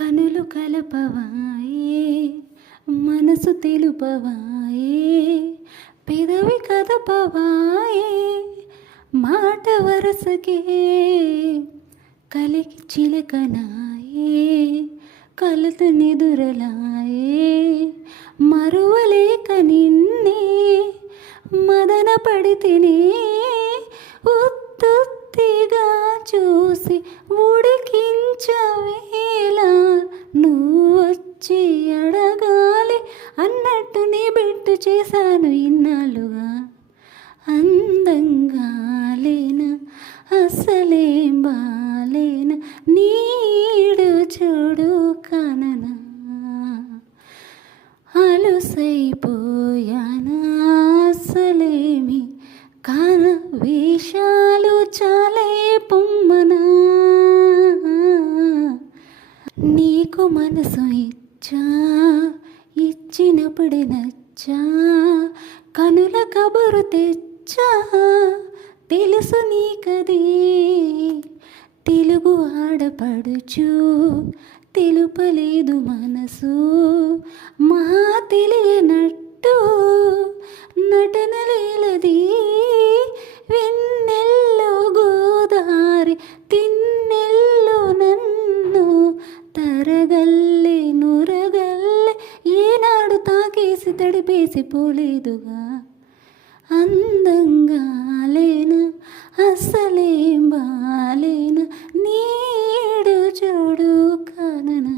కనులు కలపవాయే మనసు తెలుపవాయే పెదవి కదపవాయే మాట వరసకే కలికి చిలకనాయే కలత నిదురలాయే మరువలేక నిన్నే మదన పడితేనే ఉత్తుత్తిగా చూసి ఉడికించవేళ నువ్వు వచ్చి అడగాలి అన్నట్టు నీ బిట్టు చేశాను ఇన్నాళ్ళుగా అందంగా లేనా అసలేం బాలేనా నీడు చూడు కననా అలుసైపోయానా అసలేమి కాన వేషాలు చాలే పొమ్మనా నీకు మనసు ఇచ్చా ఇచ్చినప్పుడే నచ్చా కనుల కబురు తెచ్చా తెలుసు నీకది తెలుగు ఆడపడుచు తెలుపలేదు మనసు మా తెలియనట్టు నటనలేలది వెన్నెల్లో గోదారి తిన్నెల్లో నన్ను తరగల్లే నురగల్లే ఏనాడు తాకేసి తడిపేసి పోలేదుగా అందంగా లేనా అసలేం బాలేనా నీడు చూడు కననా